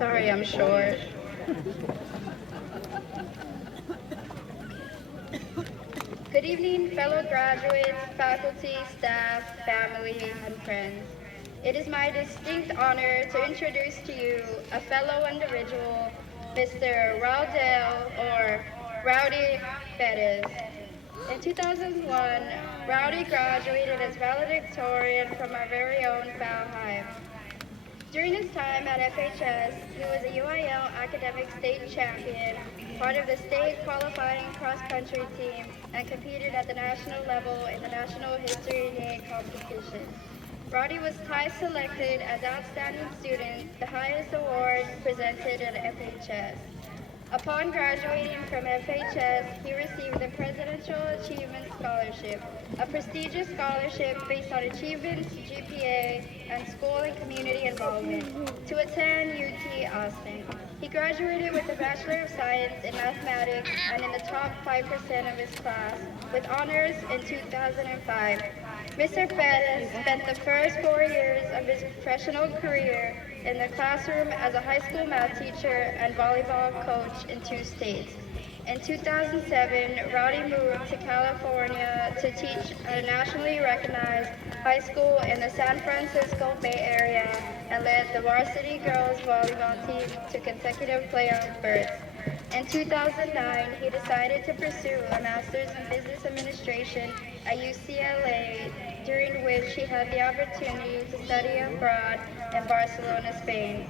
Sorry, I'm short. Good evening, fellow graduates, faculty, staff, family, and friends. It is my distinct honor to introduce to you a fellow individual, Mr. Raudy or Raudy Perez. In 2001, Raudy graduated as valedictorian from our very own Falfurrias. During his time at FHS, he was a UIL academic state champion, part of the state qualifying cross-country team, and competed at the national level in the National History Day competition. Raudy was twice selected as Outstanding Student, the highest award presented at FHS. Upon graduating from FHS, he received the Presidential Achievement Scholarship, a prestigious scholarship based on achievements, GPA, and school and community involvement, to attend UT Austin. He graduated with a Bachelor of Science in Mathematics and in the top 5% of his class, with honors in 2005. Mr. Perez spent the first 4 years of his professional career in the classroom as a high school math teacher and volleyball coach in 2 states. In 2007, Raudy moved to California to teach at a nationally recognized high school in the San Francisco Bay Area and led the varsity girls volleyball team to consecutive playoff berths. In 2009, he decided to pursue a master's in business administration at UCLA, during which he had the opportunity to study abroad in Barcelona, Spain.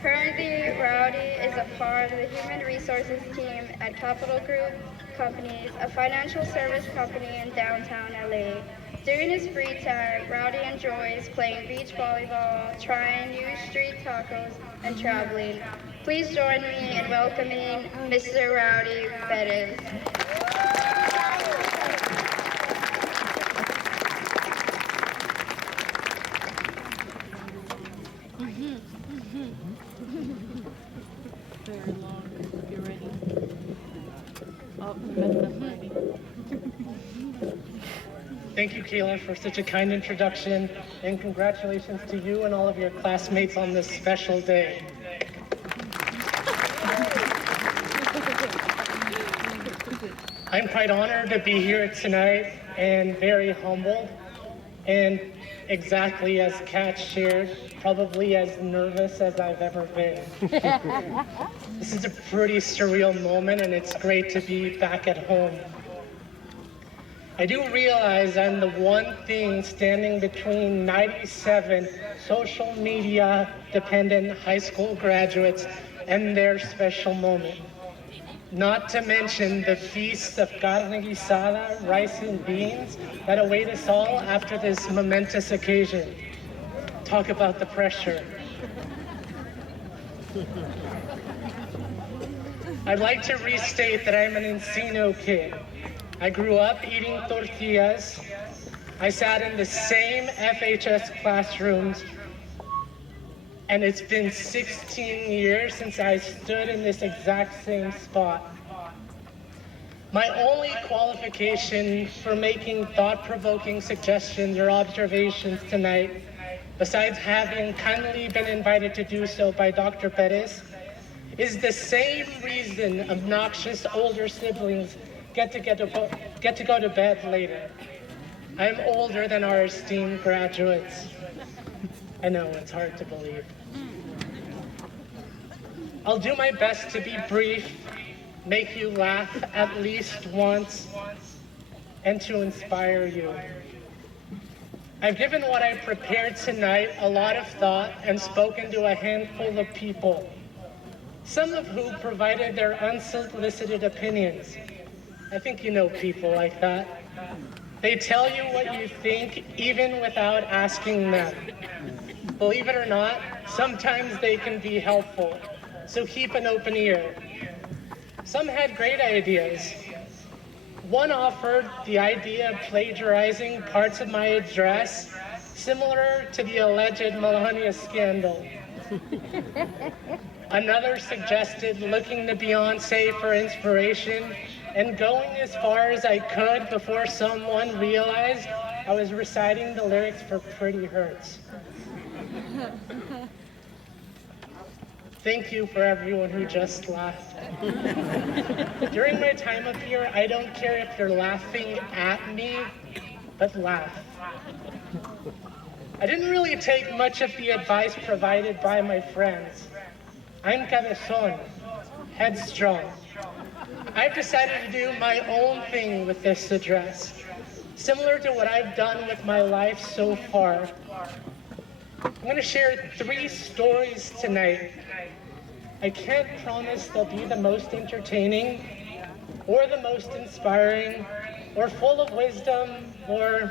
Currently, Raudy is a part of the human resources team at Capital Group Companies, a financial service company in downtown LA. During his free time, Raudy enjoys playing beach volleyball, trying new street tacos, and traveling. Please join me in welcoming Mr. Raudy Perez. Very long. Get ready. Oh, messed up ready. Thank you, Kayla, for such a kind introduction, and congratulations to you and all of your classmates on this special day. I'm quite honored to be here tonight and very humbled, and exactly as Kat shared, probably as nervous as I've ever been. This is a pretty surreal moment, and it's great to be back at home. I do realize I'm the one thing standing between 97 social media dependent high school graduates and their special moment. Not to mention the feast of carne guisada, rice and beans that await us all after this momentous occasion. Talk about the pressure. I'd like to restate that I'm an Encino kid. I grew up eating tortillas. I sat in the same FHS classrooms, and it's been 16 years since I stood in this exact same spot. My only qualification for making thought-provoking suggestions or observations tonight, besides having kindly been invited to do so by Dr. Perez, is the same reason obnoxious older siblings get to go to bed later. I'm older than our esteemed graduates. I know, it's hard to believe. I'll do my best to be brief, make you laugh at least once, and to inspire you. I've given what I prepared tonight a lot of thought and spoken to a handful of people, some of who provided their unsolicited opinions. I think you know people like that. They tell you what you think even without asking them. Believe it or not, sometimes they can be helpful, so keep an open ear. Some had great ideas. One offered the idea of plagiarizing parts of my address, similar to the alleged Melania scandal. Another suggested looking to Beyonce for inspiration and going as far as I could before someone realized I was reciting the lyrics for Pretty Hurts. Thank you for everyone who just laughed. During my time up here, I don't care if you're laughing at me, but laugh. I didn't really take much of the advice provided by my friends. I'm cabezón, headstrong. I've decided to do my own thing with this address, similar to what I've done with my life so far. I'm going to share 3 stories tonight. I can't promise they'll be the most entertaining, or the most inspiring, or full of wisdom, or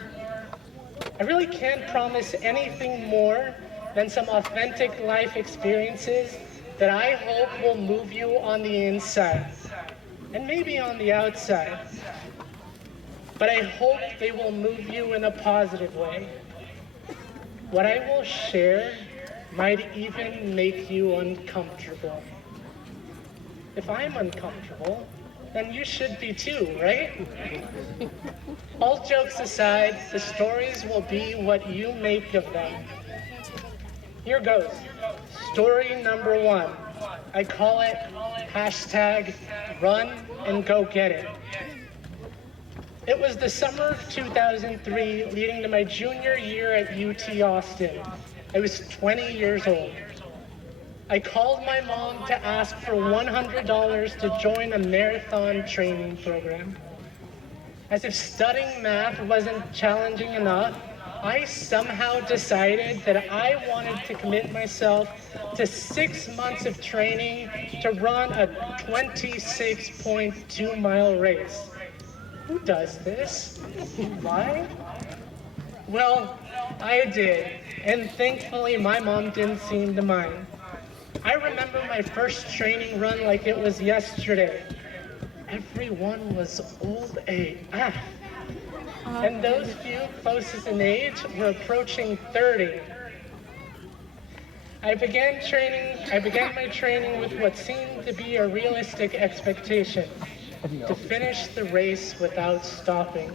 I really can't promise anything more than some authentic life experiences that I hope will move you on the inside, and maybe on the outside. But I hope they will move you in a positive way. What I will share might even make you uncomfortable. If I'm uncomfortable, then you should be too, right? All jokes aside, the stories will be what you make of them. Here goes. Story number 1. I call it hashtag run and go get it. It was the summer of 2003, leading to my junior year at UT Austin. I was 20 years old. I called my mom to ask for $100 to join a marathon training program. As if studying math wasn't challenging enough, I somehow decided that I wanted to commit myself to 6 months of training to run a 26.2-mile race. Who does this? Why? Well, I did, and thankfully my mom didn't seem to mind. I remember my first training run like it was yesterday. Everyone was old AF. And those few closest in age were approaching 30. I began my training with what seemed to be a realistic expectation, to finish the race without stopping.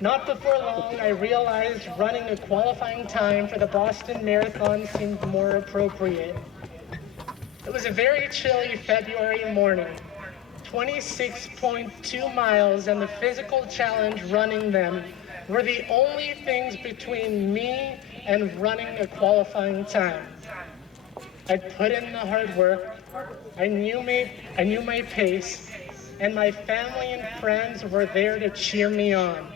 Not before long, I realized running a qualifying time for the Boston Marathon seemed more appropriate. It was a very chilly February morning. 26.2 miles and the physical challenge running them were the only things between me and running a qualifying time. I'd put in the hard work, I knew my pace, and my family and friends were there to cheer me on.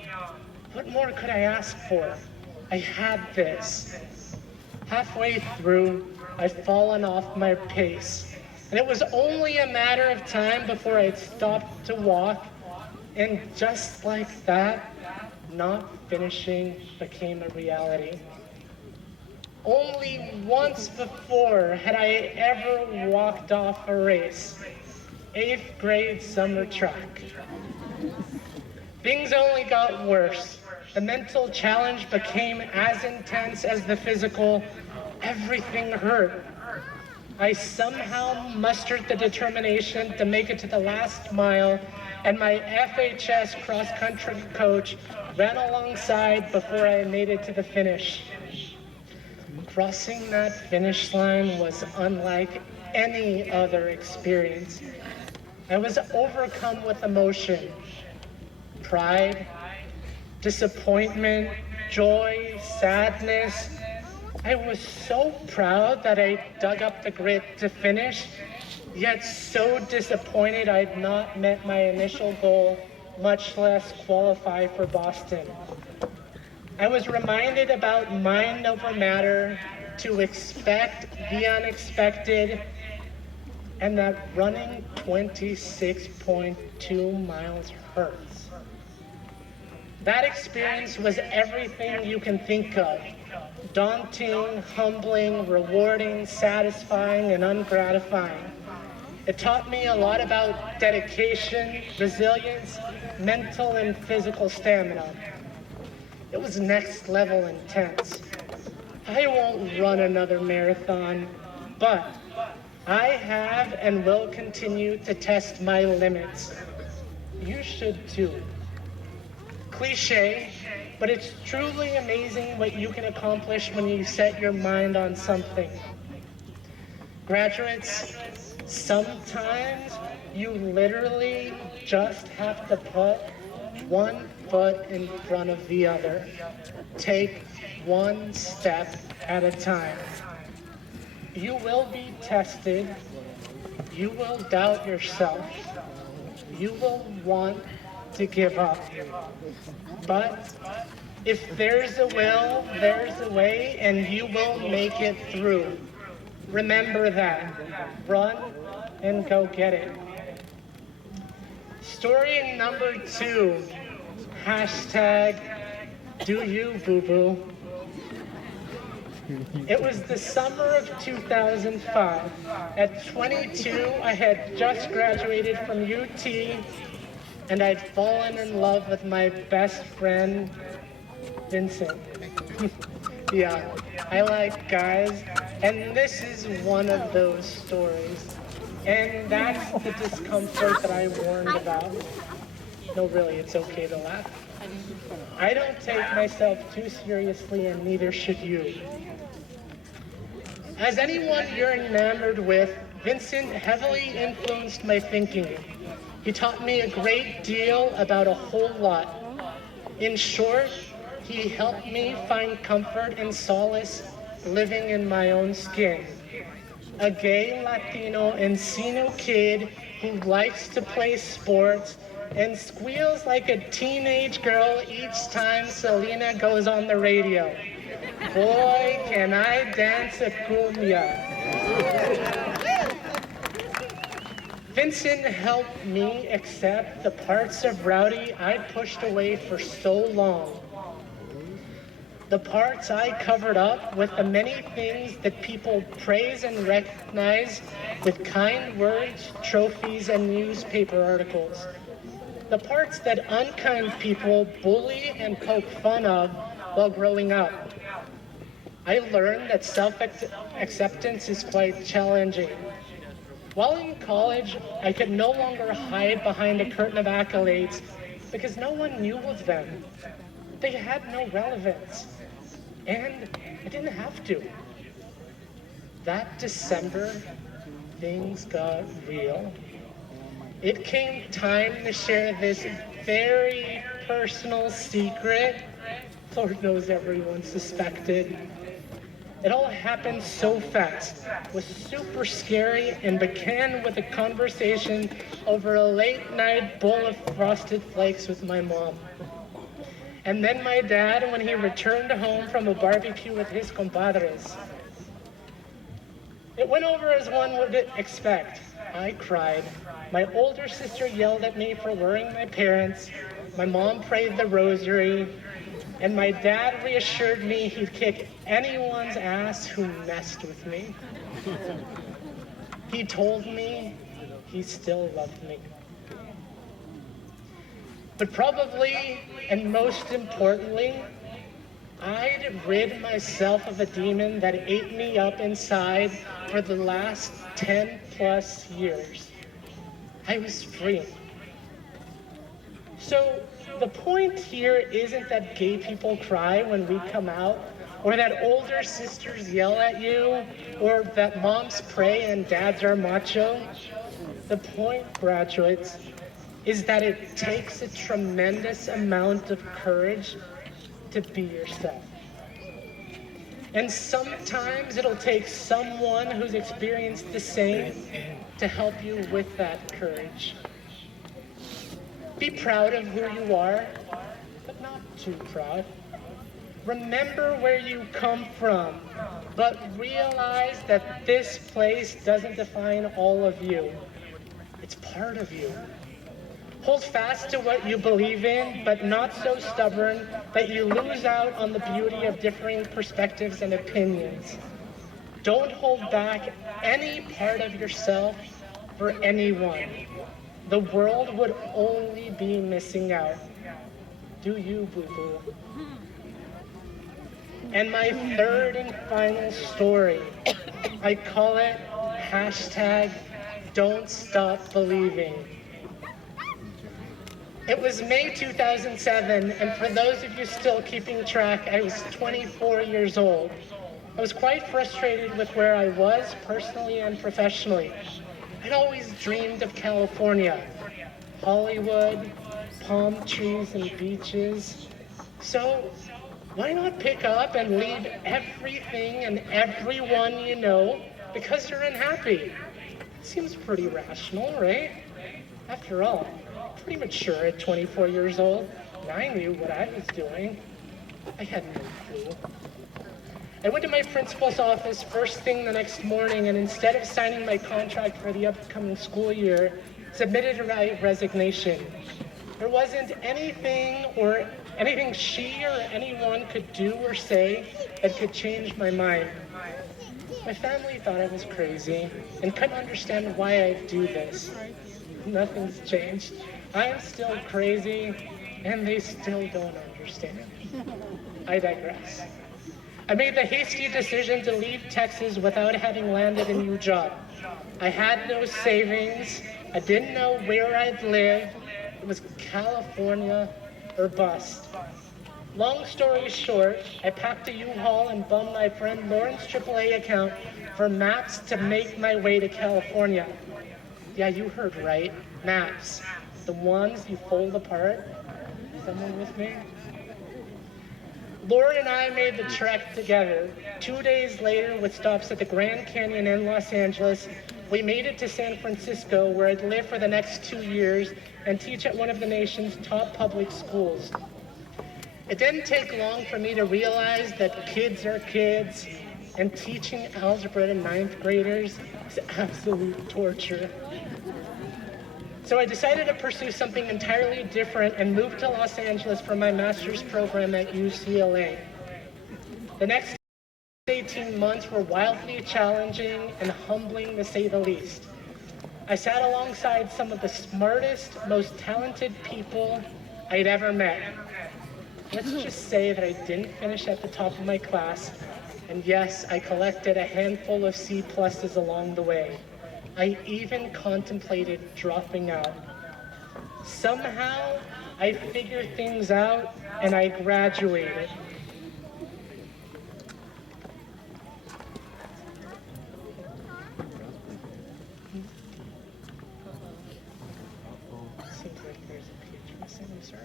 What more could I ask for? I had this. Halfway through, I'd fallen off my pace. And it was only a matter of time before I'd stopped to walk, and just like that, not finishing became a reality. Only once before had I ever walked off a race, 8th grade summer track. Things only got worse. The mental challenge became as intense as the physical. Everything hurt. I somehow mustered the determination to make it to the last mile, and my FHS cross-country coach ran alongside before I made it to the finish. Crossing that finish line was unlike any other experience. I was overcome with emotion, pride, disappointment, joy, sadness. I was so proud that I dug up the grit to finish, yet so disappointed I'd not met my initial goal, much less qualify for Boston. I was reminded about mind over matter, to expect the unexpected, and that running 26.2 miles hurts. That experience was everything you can think of. Daunting, humbling, rewarding, satisfying, and ungratifying. It taught me a lot about dedication, resilience, mental and physical stamina. It was next level intense. I won't run another marathon, but I have and will continue to test my limits. You should too. Cliche, but it's truly amazing what you can accomplish when you set your mind on something. Graduates, sometimes you literally just have to put one foot in front of the other. Take one step at a time. You will be tested. You will doubt yourself. You will want to give up. But if there's a will, there's a way, and you will make it through. Remember that. Run and go get it. Story number 2, hashtag do you boo-boo. It was the summer of 2005. At 22, I had just graduated from UT, and I'd fallen in love with my best friend, Vincent. Yeah, I like guys, and this is one of those stories. And that's the discomfort that I warned about. No, really, it's okay to laugh. I don't take myself too seriously, and neither should you. As anyone you're enamored with, Vincent heavily influenced my thinking. He taught me a great deal about a whole lot. In short, he helped me find comfort and solace living in my own skin. A gay Latino Encino kid who likes to play sports and squeals like a teenage girl each time Selena goes on the radio. Boy, can I dance a cumbia. Vincent helped me accept the parts of Raudy I pushed away for so long. The parts I covered up with the many things that people praise and recognize with kind words, trophies, and newspaper articles. The parts that unkind people bully and poke fun of while growing up. I learned that self-acceptance is quite challenging. While in college, I could no longer hide behind a curtain of accolades because no one knew of them. They had no relevance. And I didn't have to. That December, things got real. It came time to share this very personal secret. Lord knows everyone suspected. It all happened so fast, was super scary, and began with a conversation over a late-night bowl of Frosted Flakes with my mom. And then my dad when he returned home from a barbecue with his compadres. It went over as one would expect. I cried. My older sister yelled at me for worrying my parents. My mom prayed the rosary. And my dad reassured me he'd kick anyone's ass who messed with me. He told me he still loved me. But probably, and most importantly, I'd rid myself of a demon that ate me up inside for the last 10 plus years. I was free. So the point here isn't that gay people cry when we come out, or that older sisters yell at you, or that moms pray and dads are macho. The point, graduates, is that it takes a tremendous amount of courage to be yourself. And sometimes it'll take someone who's experienced the same to help you with that courage. Be proud of who you are, but not too proud. Remember where you come from, but realize that this place doesn't define all of you. It's part of you. Hold fast to what you believe in, but not so stubborn that you lose out on the beauty of differing perspectives and opinions. Don't hold back any part of yourself for anyone. The world would only be missing out. Do you, boo-boo? And my third and final story, I call it hashtag Don't Stop Believing. It was May 2007, and for those of you still keeping track, I was 24 years old. I was quite frustrated with where I was personally and professionally. I'd always dreamed of California, Hollywood, palm trees and beaches. So why not pick up and leave everything and everyone you know because you're unhappy? Seems pretty rational, right? After all, pretty mature at 24 years old, and I knew what I was doing. I had no clue. I went to my principal's office first thing the next morning, and instead of signing my contract for the upcoming school year, submitted a resignation. There wasn't anything she or anyone could do or say that could change my mind. My family thought I was crazy and couldn't understand why I do this. Nothing's changed. I am still crazy, and they still don't understand. I digress. I made the hasty decision to leave Texas without having landed a new job. I had no savings. I didn't know where I'd live. It was California or bust. Long story short, I packed a U-Haul and bummed my friend Lauren's AAA account for maps to make my way to California. Yeah, you heard right, maps. The ones you fold apart. Someone with me? Lauren and I made the trek together. 2 days later, with stops at the Grand Canyon and Los Angeles, we made it to San Francisco, where I'd live for the next 2 years and teach at one of the nation's top public schools. It didn't take long for me to realize that kids are kids, and teaching algebra to 9th graders is absolute torture. So I decided to pursue something entirely different and moved to Los Angeles for my master's program at UCLA. The next 18 months were wildly challenging and humbling, to say the least. I sat alongside some of the smartest, most talented people I'd ever met. Let's just say that I didn't finish at the top of my class, and yes, I collected a handful of C pluses along the way. I even contemplated dropping out. Somehow, I figured things out and I graduated. Seems like there's a page missing, I'm sorry.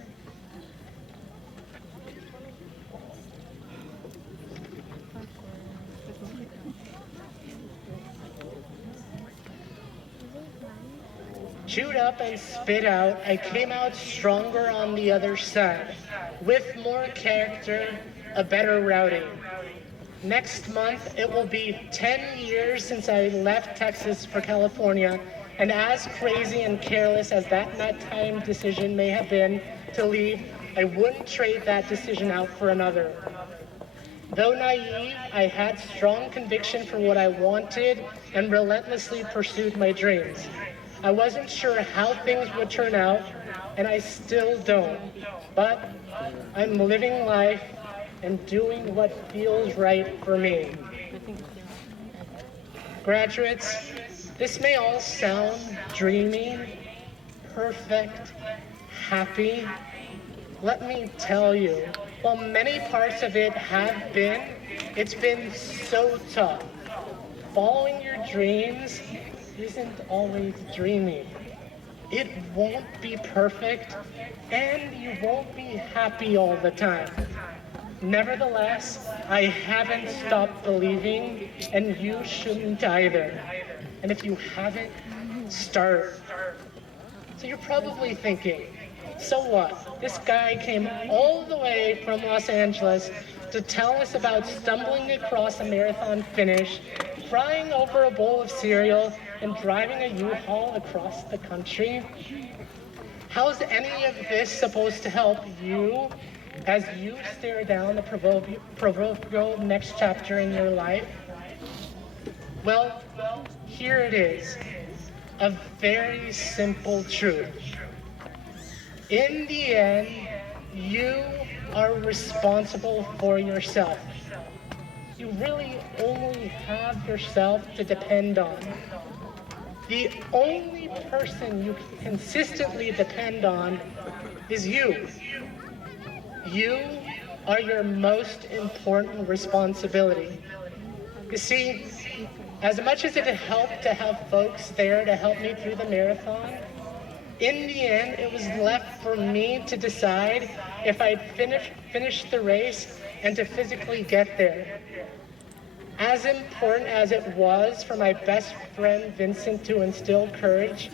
Chewed up and spit out, I came out stronger on the other side, with more character, a better Raudy. Next month, it will be 10 years since I left Texas for California, and as crazy and careless as that time decision may have been to leave, I wouldn't trade that decision out for another. Though naive, I had strong conviction for what I wanted and relentlessly pursued my dreams. I wasn't sure how things would turn out, and I still don't. But I'm living life and doing what feels right for me. Graduates, this may all sound dreamy, perfect, happy. Let me tell you, while many parts of it have been, it's been so tough. Following your dreams isn't always dreamy. It won't be perfect, and you won't be happy all the time. Nevertheless, I haven't stopped believing, and you shouldn't either. And if you haven't, start. So you're probably thinking, so what? This guy came all the way from Los Angeles to tell us about stumbling across a marathon finish, crying over a bowl of cereal, and driving a U-Haul across the country. How's any of this supposed to help you as you stare down the proverbial next chapter in your life? Well, here it is, a very simple truth. In the end, you are responsible for yourself. You really only have yourself to depend on. The only person you can consistently depend on is you. You are your most important responsibility. You see, as much as it helped to have folks there to help me through the marathon, in the end, it was left for me to decide if I'd finish the race and to physically get there. As important as it was for my best friend Vincent to instill courage,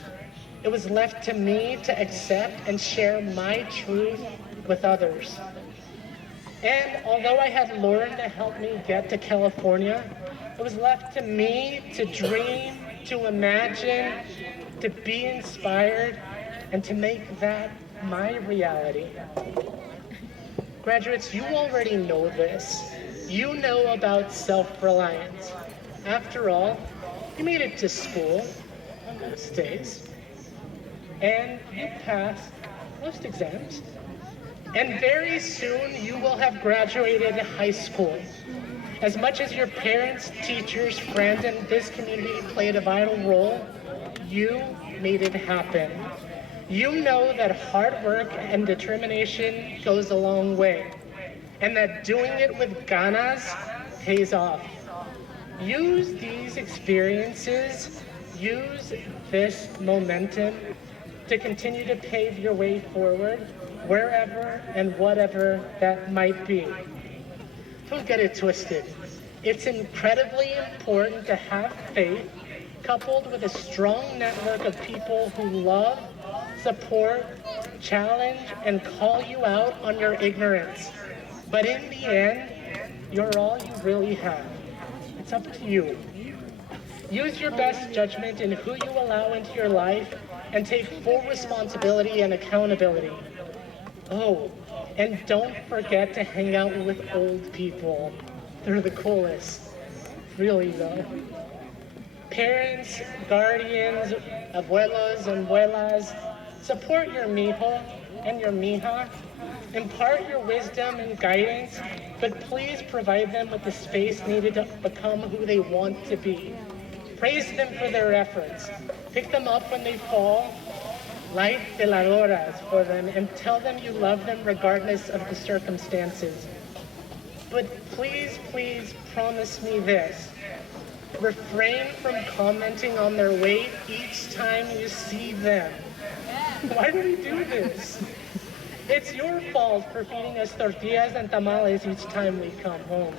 it was left to me to accept and share my truth with others. And although I had Lauren to help me get to California, it was left to me to dream, to imagine, to be inspired, and to make that my reality. Graduates, you already know this. You know about self-reliance. After all, you made it to school on most days, and you passed most exams. And very soon you will have graduated high school. As much as your parents, teachers, friends, and this community played a vital role, you made it happen. You know that hard work and determination goes a long way, and that doing it with ganas pays off. Use these experiences, use this momentum to continue to pave your way forward, wherever and whatever that might be. Don't get it twisted. It's incredibly important to have faith coupled with a strong network of people who love, support, challenge, and call you out on your ignorance. But in the end, you're all you really have. It's up to you. Use your best judgment in who you allow into your life and take full responsibility and accountability. Oh, and don't forget to hang out with old people. They're the coolest. Really though. Parents, guardians, abuelos and abuelas, support your mijo and your mija. Impart your wisdom and guidance, but please provide them with the space needed to become who they want to be. Praise them for their efforts. Pick them up when they fall. Light veladoras for them and tell them you love them regardless of the circumstances. But please, please promise me this. Refrain from commenting on their weight each time you see them. Why do we do this? It's your fault for feeding us tortillas and tamales each time we come home.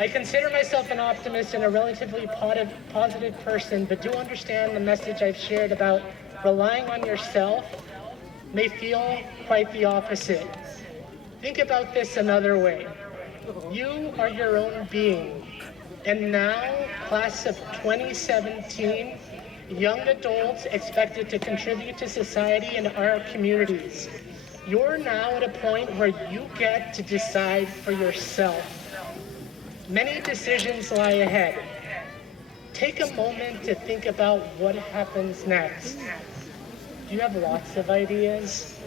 I consider myself an optimist and a relatively positive person, but do understand the message I've shared about relying on yourself may feel quite the opposite. Think about this another way. You are your own being, and now, class of 2017, young adults expected to contribute to society and our communities. You're now at a point where you get to decide for yourself. Many decisions lie ahead. Take a moment to think about what happens next. Do you have lots of ideas?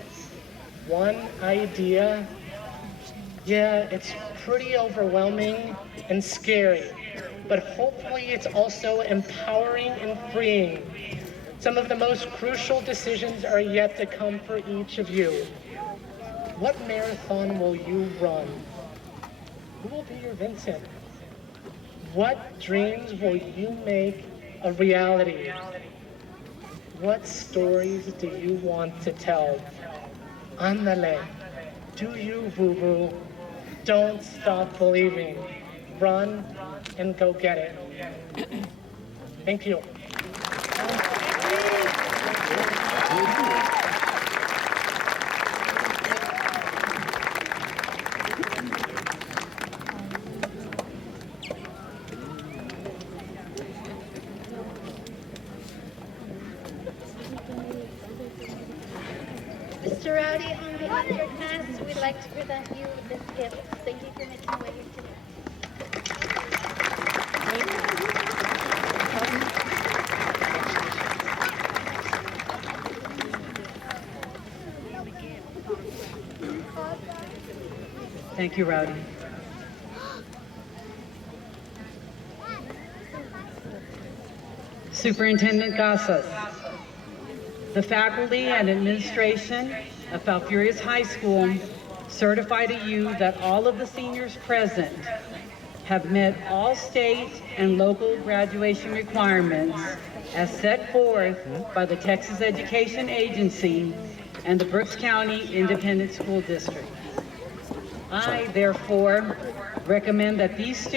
One idea? Yeah, it's pretty overwhelming and scary, but hopefully it's also empowering and freeing. Some of the most crucial decisions are yet to come for each of you. What marathon will you run? Who will be your Vincent? What dreams will you make a reality? What stories do you want to tell? Ándale, do you, boo-boo? Don't stop believing. Run and go get it. Thank you. Mr. Rowdy, on behalf of your class, we'd like to present you with this gift. Thank you for making your way here today. Thank you, Rowdy. Superintendent Casas, the faculty and administration of Falfurrias High School certify to you that all of the seniors present have met all state and local graduation requirements as set forth by the Texas Education Agency and the Brooks County Independent School District. I, therefore, recommend that these students